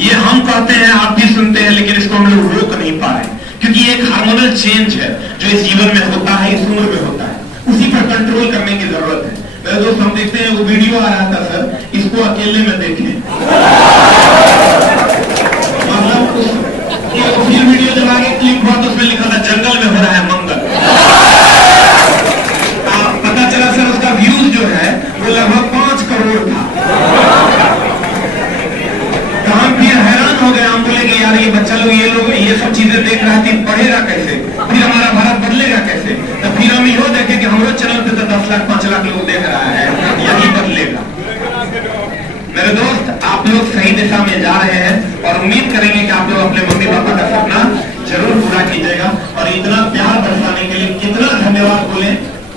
ये हम कहते हैं, आप भी सुनते हैं, लेकिन इसको हम लोग रोक नहीं पा रहे, क्योंकि एक हार्मोनल चेंज है जो इस जीवन में होता है, इस उम्र में होता है, उसी पर कंट्रोल करने की जरूरत है। मेरे दोस्त, हम देखते हैं वो वीडियो आ रहा था सर, इसको अकेले में देखें। मतलब फिर वीडियो जब आगे क्लिक हुआ तो उसमें लिखा था जंगल में हो रहा है मंगल। पता चला सर उसका व्यूज जो है वो लगभग 5 करोड़ था। तो हम फिर हैरान हो गए, हम बोले कि यार ये बच्चा लोग ये सब चीजें देख रहा है, पढ़ेगा कैसे, फिर हमारा भारत बदलेगा कैसे? तो फिर हम यो देखे कि हमारे चैनल पे तो 10 लाख 5 लाख लोग देख रहा है, यही बदलेगा। मेरे दोस्त, आप लोग सही दिशा में जा रहे हैं और उम्मीद करेंगे कि आप लोग अपने मम्मी पापा का सपना जरूर पूरा कीजिएगा। और इतना प्यार बरसाने के लिए कितना धन्यवाद बोले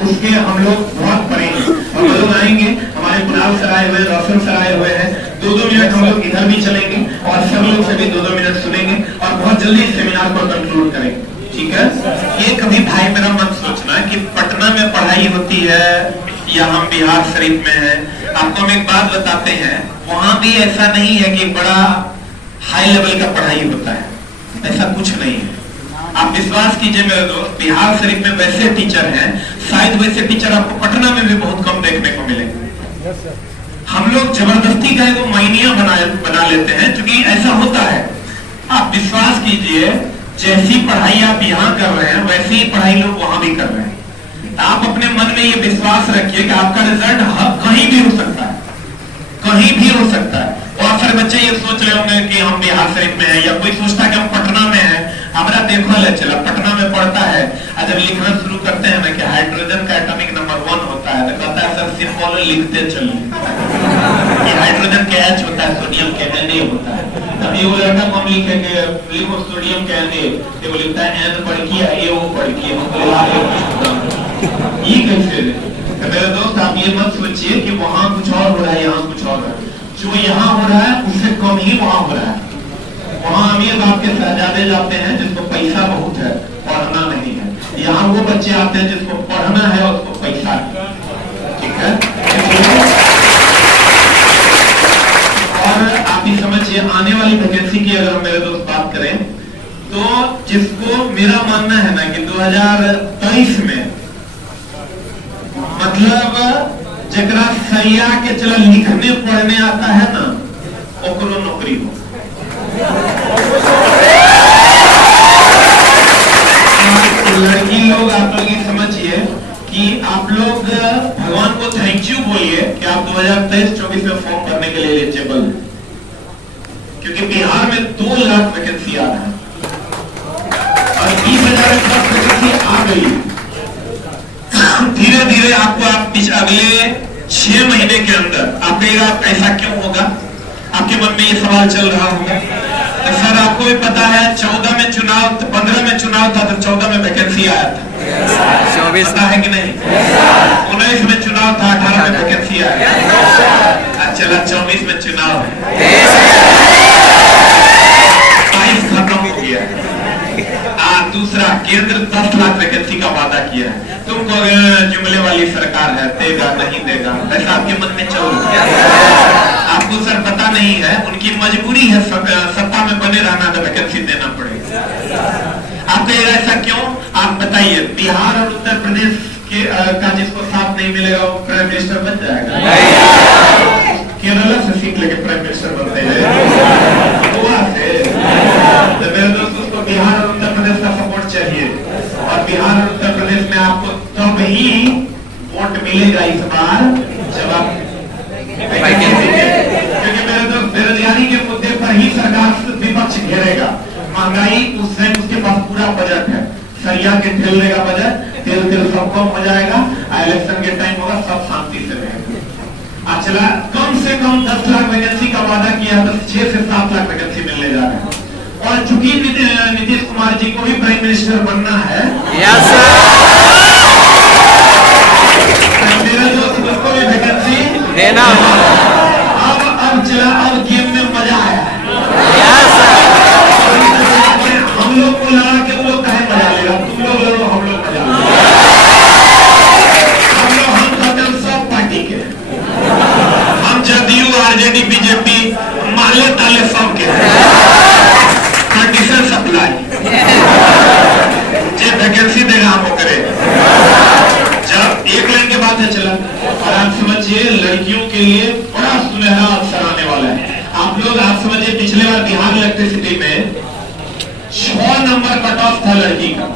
उसके हम लोग बहुत पढ़ेंगे। और लोग आएंगे, हमारे कुणाल सर आए हुए, रोशन सर आए हुए हैं, 2-2 मिनट हम लोग इधर भी चलेंगे और सब लोग से भी 2-2 मिनट जल्दी सेमिनार को कंक्लूड करें, ठीक है। ये कभी भाई मेरा मत सोचना कि पटना में पढ़ाई होती है या हम बिहार शरीफ में हैं। आपको हम एक बात बताते हैं, वहां भी ऐसा नहीं है कि बड़ा हाई लेवल का पढ़ाई होता है, ऐसा कुछ नहीं है। आप विश्वास कीजिए मेरे दोस्त, बिहार शरीफ में वैसे टीचर हैं, शायद वैसे टीचर आपको पटना में भी बहुत कम देखने को मिलेंगे। हम लोग जबरदस्ती का वो मायनिया बना लेते हैं, क्योंकि ऐसा होता है। आप विश्वास कीजिए, जैसी पढ़ाई आप यहाँ कर रहे हैं वैसी ही पढ़ाई लोग वहां भी कर रहे हैं। आप अपने मन में ये विश्वास रखिए कि आपका रिजल्ट कहीं भी हो सकता है, कहीं भी हो सकता है। बहुत सारे बच्चे ये सोच रहे होंगे कि हम बिहार शरीफ में हैं, या कोई सोचता है कि हम पटना में हैं। हमारा देखो ले चला पटना में पढ़ता है, जब लिखना शुरू करते हैं ना कि हाइड्रोजन का एटॉमिक नंबर 1 होता है, तो कहता है सर सिंपल लिखते चलिए। ये हाइड्रोजन का H होता है, सोडियम का Na होता है। तब ये लड़का को हम लिखेंगे लिखो सोडियम का Na, वो लिखता है N पढ़ किया AO पढ़ किया, ये कैसे? मेरे दोस्त आप ये मत सोचिए कि वहां कुछ और हो रहा है यहाँ कुछ और है। जो यहाँ हो रहा है उससे कम ही वहां हो रहा है। वहां अमीर बाप के शहजादे जाते हैं जिसको पैसा बहुत है, पढ़ना नहीं है। यहाँ वो बच्चे आते हैं जिसको पढ़ना है और उसको पैसा है, ठीक है। और आप ही समझिए, आने वाली वैकेंसी की अगर हम मेरे दोस्त बात करें तो जिसको मेरा मानना है ना कि 2023 में मतलब जरा सैया के चला लिखने पढ़ने आता है ना, ओकरो नौकरी हो। लड़की लोग आप लोग ये समझिए कि आप लोग भगवान को थैंक यू बोलिए कि आप 2023-24 में फॉर्म भरने के लिए एलिजिबल हैं, क्योंकि बिहार में 2 लाख वैकेंसी आ रहा है और 20,000 वैकेंसी आ गई। धीरे धीरे आपको अगले 6 महीने के अंदर आप कहेगा ऐसा क्यों होगा, आपके मन में ये सवाल चल रहा होगा। तो सर आपको भी पता है 14 में चुनाव, 15 में चुनाव था तो 14 में वैकेंसी आया था, 24 पता है कि नहीं? 19 में चुनाव था, 18 में वैकेंसी आया। चला 24 में चुनाव है, 22 खत्म हो गया। दूसरा, केंद्र 10 लाख वैकेंसी का वादा किया है। तुमको जुमले वाली सरकार है, देगा नहीं देगा, ऐसा आपके मन में चल रहा है। आपको सर पता नहीं है, उनकी मजबूरी है, सत्ता में बने रहना तो वैकेंसी देना पड़ेगा। आप कहेगा ऐसा क्यों? आप बताइए, बिहार और उत्तर प्रदेश के का जिसको साथ नहीं मिलेगा वो प्राइम मिनिस्टर बन जाएगा। केरला से सीख लेके प्राइम मिनिस्टर बनते हैं, गोवा से। तो मेरे दोस्त, उसको बिहार और उत्तर प्रदेश का सपोर्ट चाहिए, और बिहार और उत्तर प्रदेश में आपको तब ही वोट मिलेगा इस बार जब आप, क्योंकि मेरे दोस्त बेरोजगारी के मुद्दे पर ही सरकार विपक्ष घेरेगा। महंगाई उसके पास पूरा बजट है, सरिया के ठेल देगा बजट, तेल सब कम हो जाएगा, इलेक्शन के टाइम होगा, सब शांति से रहेगा। चला कम से कम 10 लाख वैकेंसी का वादा किया, तो 6 से 7 लाख वैकेंसी मिलने जा रहे हैं। और चूंकि नीतीश कुमार जी को भी प्राइम मिनिस्टर बनना है, मेरे दोस्त उसको भी वैकेंसी देना। अब चला, अब गेम में मजा आया। हम लोग को लगा कि वो लोग कहे मजा लेगा, तुम लोग लड़ो हम लोग मजा हम खत्म सब पार्टी के, हम जदयू आरजेडी बीजेपी माले ताले सब के कंडीशन सप्लाई जे वैकेंसी देगा हम करे। जब एक लाइन के बात है चला, और आप समझिए लड़कियों के लिए बड़ा सुनहरा अवसर आने वाला है। आप लोग आप समझिए, पिछले बार बिहार इलेक्ट्रिसिटी में 6 नंबर कट ऑफ था लड़की का।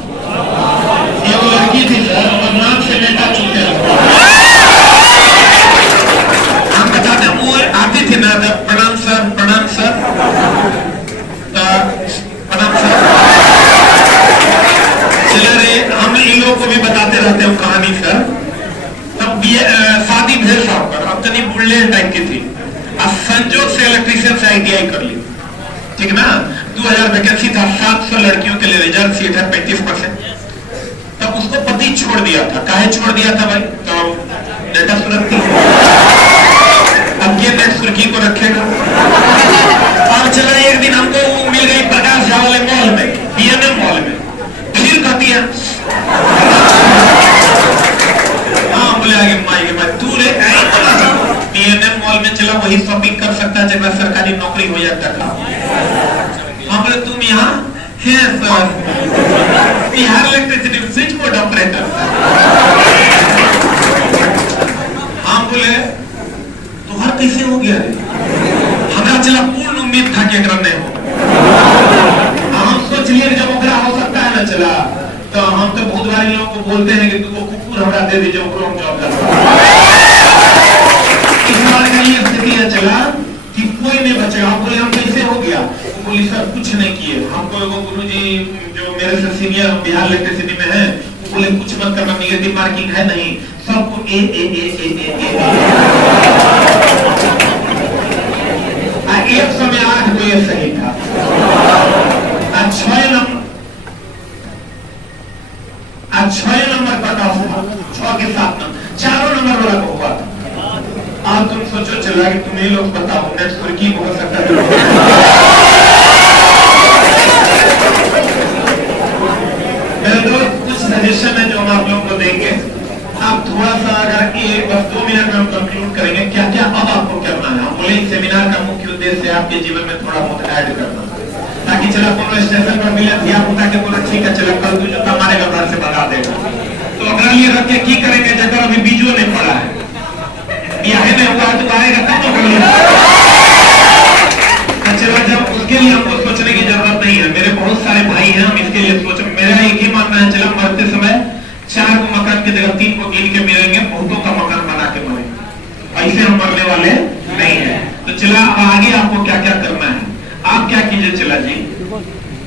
ये वो लड़की थी सर, बदनाम से बेटा चुके हम बताते हैं, वो आती थी ना, प्रणाम सर, प्रणाम सर, प्रणाम सर। चला रे, हम इन लोगों को भी बताते रहते हैं कहानी सर। तब शादी भेज साहब पर, अब तनी बुढ़े टाइप की थी, अब संजोग से इलेक्ट्रिशियन से ITI कर ली, ठीक ना। 2000 वैकेंसी था, 700 लड़कियों के लिए रिजर्व सीट है 35%। तब उसको पति छोड़ दिया था। काहे छोड़ दिया था भाई? तो डेटा सुरक्षित, अब ये नेट सुर्खी को रखेगा। और चला एक दिन हमको मिल गई प्रकाश झा वाले मॉल में, है? हाँ बोले आगे माई के बाद तू रे पीएनएम मॉल में चला, वही शॉपिंग कर सकता है जब सरकारी नौकरी हो जाता था। हाँ बोले तुम यहाँ है sir, Bihar electricity switch board operator. हाँ बोले तुम्हारा कैसे हो गया रे? हमारा चला पूर्ण उम्मीद था कि अगर नहीं हो, हम सोच लिए जब ओकरा हो सकता है ना चला, तो हम तो बहुत बार लोगों को बोलते हैं कि तुमको कुकुर हमरा दे दीजिए, ओकरो हम जॉब लगा। इस बार का ये स्थिति है चला कि कोई नहीं बचेगा। बोले हम कैसे हो गया? बोली सर कुछ नहीं किए, हमको एगो गुरुजी जो मेरे से सीनियर बिहार इलेक्ट्रिसिटी में है, बोले कुछ मत करना, निगेटिव मार्किंग है नहीं, सबको ए ए ए ए ए ए। एक समय 8 को ये सही था, 6 नंबर कट ऑफ था, 6 के 7 नंबर, 4 नंबर वाला को हुआ था। अब तुम सोचो चला कि तुम्हें लोग बताओ नेट स्कोर की हो सकता है। मेरे दोस्त कुछ सजेशन है जो हम आप लोगों को देंगे, आप थोड़ा सा अगर एक बस 2 मिनट में हम कंक्लूड करेंगे क्या क्या अब आपको करना है। हम बोले सेमिनार का मुख्य उद्देश्य आपके जीवन में थोड़ा बहुत ऐड करना, ताकि चला कोनो स्टेशन पर मिले धिया पुता के बोलो ठीक है चला कल तू जूता मारेगा घर से भगा देगा, तो अगला लिए रख के की करेंगे जगह अभी बीजो नहीं पड़ा है, ब्याह में हुआ तो आएगा तब तो चला। जब उसके लिए हमको सोचने की जरूरत नहीं है, मेरे बहुत सारे भाई हैं, हम इसके लिए सोच, मेरा एक ही मानना है चला मरते समय 4 को मकान की जगह 3 को गिन के मिलेंगे, बहुतों का मकान बना के मरेंगे, ऐसे हम मरने वाले नहीं है। तो चला अब आगे आपको क्या क्या करना है, आप क्या कीजिए चला जी,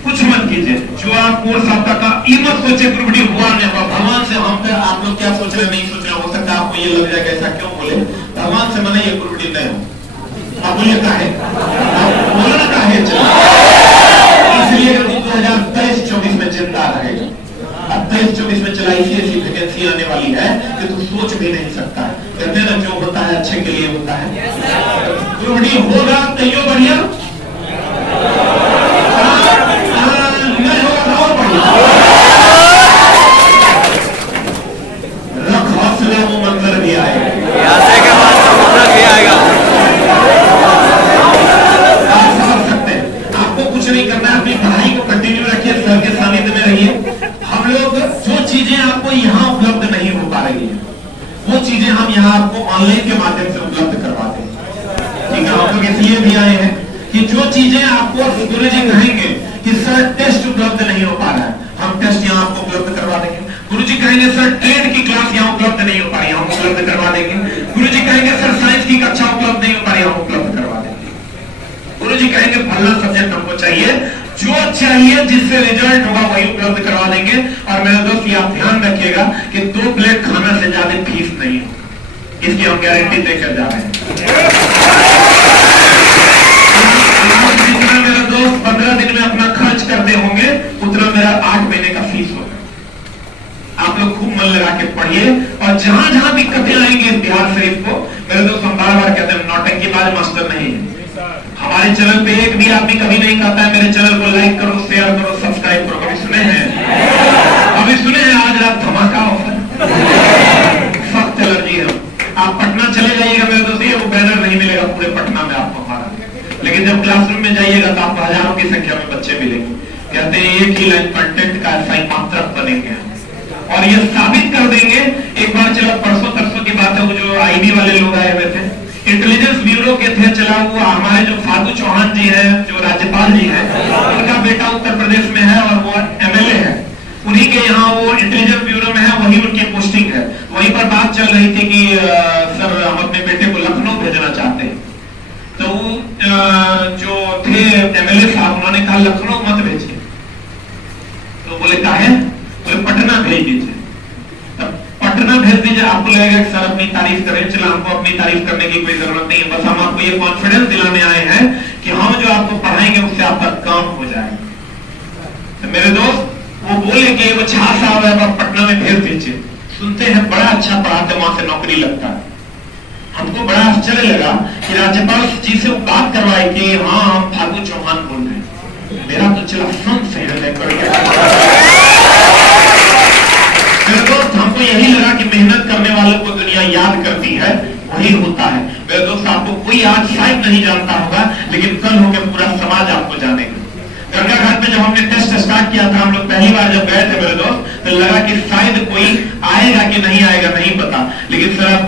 कुछ मत कीजिए, जो आप कोर्स आपका का ये मत सोचे गुरुबड़ी हुआ नहीं हुआ, भगवान से हम पे आप लोग क्या सोच रहे नहीं सोच रहे, हो सकता है आपको ये लग जाएगा ऐसा क्यों बोले, भगवान से मना ये गुरुबड़ी नहीं हो, आप बोलिए का है, आप बोलना का है चला, इसलिए 2023-24 में जिंदा रहेगा। अब 23-24 में चला ऐसी वैकेंसी आने वाली है कि तू सोच भी नहीं सकता है, कहते हैं ना जो होता है अच्छे के लिए होता है, गुरुबड़ी होगा तैयो बढ़िया, रख हौसला वो मंजर भी आएगा, आप समझ सकते हैं। आपको कुछ नहीं करना है, अपनी पढ़ाई को कंटिन्यू रखिए, सर के सानिध्य में रहिए। हम लोग जो चीजें आपको यहाँ उपलब्ध नहीं हो पा रही है, वो चीजें हम यहाँ आपको ऑनलाइन के माध्यम से उपलब्ध करवाते हैं, ठीक है। हम लोग इसलिए भी आए हैं कि जो चीजें आपको गुरु जी कहेंगे कि सर टेस्ट उपलब्ध नहीं हो पा रहा है, हम टेस्ट यहाँ आपको उपलब्ध करवा देंगे। गुरु जी कहेंगे सर ट्रेड की क्लास यहाँ उपलब्ध नहीं हो पा रही, हम उपलब्ध करवा देंगे। गुरु जी कहेंगे सर साइंस की कक्षा उपलब्ध नहीं हो पा रही, हम उपलब्ध करवा देंगे। गुरु जी कहेंगे फलना सब्जेक्ट हमको चाहिए, जो चाहिए जिससे रिजल्ट होगा वही उपलब्ध करवा देंगे। और मेरे दोस्त ये आप ध्यान रखिएगा कि 2 प्लेट खाना से ज्यादा फीस नहीं हो, इसकी हम गारंटी देकर जा रहे हैं। जितना मेरा दोस्त 15 दिन में अपना खर्च करते होंगे उतना मेरा 8 महीने का फीस होगा। आप लोग खूब मन लगा के पढ़िए, और जहां जहां दिक्कतें आएंगे बिहार शरीफ को, मेरे दोस्त हम बार बार कहते हैं नौटंकी बाज मास्टर नहीं है। हमारे चैनल पे एक भी आदमी कभी नहीं कहता है मेरे चैनल को लाइक करो, शेयर करो, सब्सक्राइब करो, कभी सुने हैं? अभी सुने हैं आज रात धमाका ऑफर, सख्त एलर्जी है। आप पटना चले जाइएगा मेरे दोस्त, ये वो बैनर नहीं मिलेगा पूरे पटना में आपको हमारा, लेकिन जब क्लासरूम में जाइएगा तो आपको हजारों की संख्या में बच्चे मिलेंगे, कहते हैं एक ही लाइन कंटेंट का सही मात्रक बनेंगे, और ये साबित कर देंगे। एक बार चला परसों तरसों की बात है, वो जो आईबी वाले लोग आए हुए थे, इंटेलिजेंस ब्यूरो के थे, चला वो हमारे जो फागू चौहान जी हैं, जो राज्यपाल जी हैं, उनका बेटा उत्तर प्रदेश में है और वो एमएलए है, उन्हीं के यहाँ वो इंटेलिजेंस ब्यूरो में है, वही उनकी पोस्टिंग है। वहीं पर बात चल रही थी कि सर हम अपने बेटे को लखनऊ भेजना चाहते हैं, तो जो थे एमएलए साहब उन्होंने कहा लखनऊ मत भेजिए, तो बोले काहे? बोले पटना भेज दीजिए। पटना भेज दीजिए, आपको लगेगा कि सर अपनी तारीफ करें, चला हमको अपनी तारीफ करने की कोई जरूरत नहीं है, बस हम आपको ये कॉन्फिडेंस दिलाने आए हैं कि हम जो आपको पढ़ाएंगे उससे आपका काम हो जाएगा। तो मेरे दोस्त वो बोले कि वो छा साहब है आप पटना में भेज दीजिए, सुनते हैं बड़ा अच्छा पढ़ाते, वहां से नौकरी लगता है। हमको बड़ा आश्चर्य लगा कि राज्यपाल जी से वो बात करवाए कि हाँ हम फागू चौहान बोल रहे हैं, मेरा तो चला फन से हृदय कर गया। कि मेहनत करने वालों को दुनिया याद करती है, वही होता है। मेरे दोस्त, आपको कोई आज शायद नहीं जानता होगा, लेकिन कल होकर पूरा समाज आपको जानेगा। गंगा घाट में जब हमने टेस्ट स्टार्ट किया था, हम लोग पहली बार जब गए थे मेरे दोस्त, तो लगा कि शायद कोई आएगा कि नहीं आएगा नहीं पता, लेकिन सर आप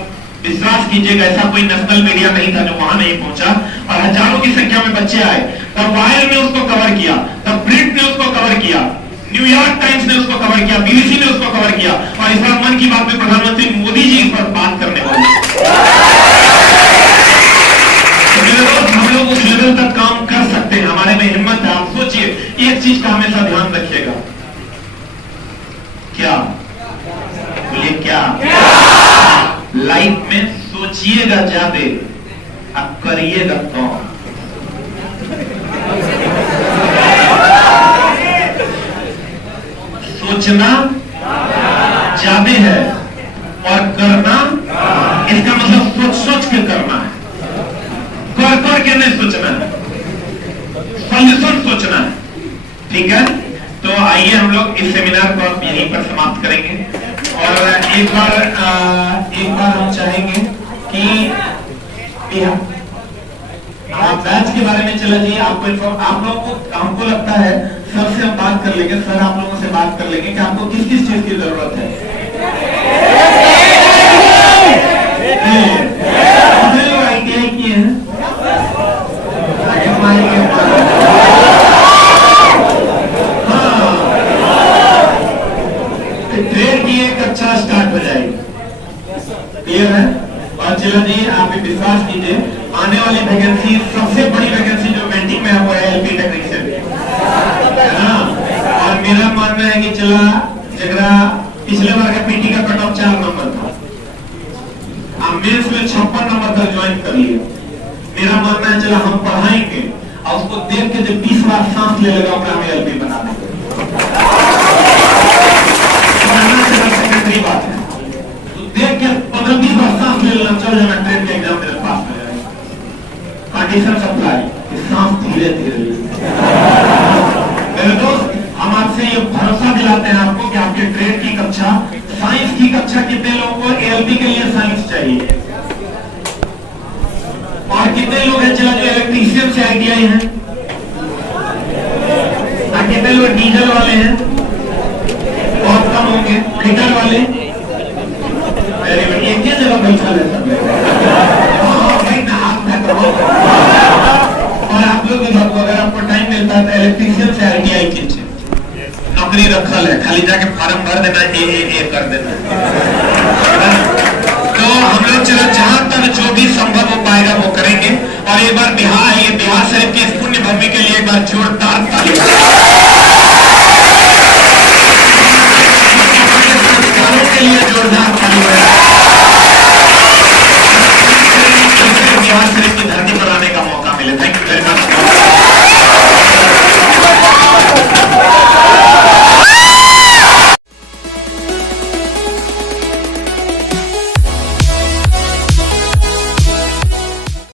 विश्वास कीजिएगा, ऐसा कोई नेशनल मीडिया नहीं था जो वहां नहीं पहुंचा, और हजारों की संख्या में बच्चे आए। तब वायर ने उसको कवर किया, तब प्रिंट ने उसको कवर किया, न्यूयॉर्क टाइम्स ने उसको कवर किया, बीबीसी ने उसको कवर किया, और इस बार मन की बात में प्रधानमंत्री मोदी जी इस पर बात करने वाले। हम लोग उस लेवल तक काम कर सकते हैं, हमारे में हिम्मत है। आप सोचिए, एक चीज का हमेशा ध्यान रखिएगा, क्या बोलिए, क्या लाइफ में सोचिएगा ज्यादा, अब करिएगा कौन। सोचना ज्यादा है और करना, इसका मतलब सोच सोच के करना है, कर कर के नहीं सोचना है, सॉल्यूशन सोचना है। ठीक है, तो आइए हम लोग इस सेमिनार को अब यहीं पर समाप्त करेंगे। और एक बार हम चाहेंगे कि बैच के बारे में चला जाइए। आपको आप लोगों को, हमको लगता है सर से हम बात कर लेंगे, सर आप लोगों से बात कर लेंगे कि आपको किस किस चीज की जरूरत है। ITI किए हैं, ट्रेड की एक अच्छा स्टार्ट हो जाएगी, क्लियर है। और चलो जी, आप विश्वास कीजिए, आने वाली वैकेंसी, सबसे बड़ी वैकेंसी जो वेटिंग में है वो है एलपी टेक्नीशियन, है ना। और मेरा मानना है कि चला जगरा पिछले बार का पीटी का कट ऑफ 4 नंबर था, आप मेंस में 56 नंबर तक ज्वाइन कर लिए। मेरा मानना है चला हम पढ़ाएंगे और उसको देख के जब 20 बार सांस ले लेगा हमें एलपी बना देंगे। सेकेंडरी बात है, तो देख के 15-20 बार सांस ले लेना, चल जाना ट्रेन के एग्जाम में पास हो जाएगा। कंडीशन सप्लाई, सांस धीरे धीरे। मेरे दोस्त, हम आपसे ये भरोसा दिलाते हैं आपको कि आपके ट्रेड की कक्षा, साइंस की कक्षा, कितने लोगों को एलपी के लिए साइंस चाहिए, और कितने लोग हैं चला जो इलेक्ट्रीशियन से आईटीआई हैं, कितने लोग डीजल वाले हैं, बहुत कम होंगे, फिटर वाले। वेरी गुड, एक ही जगह बैठा रहता और आप लोग अगर आपको टाइम मिलता है तो इलेक्ट्रीशियन से आईटीआई कीजिए, नौकरी रखल है, खाली जाके फॉर्म भर देना, ए कर देना। तो हम लोग चलो जहां तक जो भी संभव हो पाएगा वो करेंगे। और एक बार बिहार है, ये बिहार शरीफ की पुण्य भूमि के लिए एक बार जोरदार ताली, संस्कारों के लिए जोरदार ताली।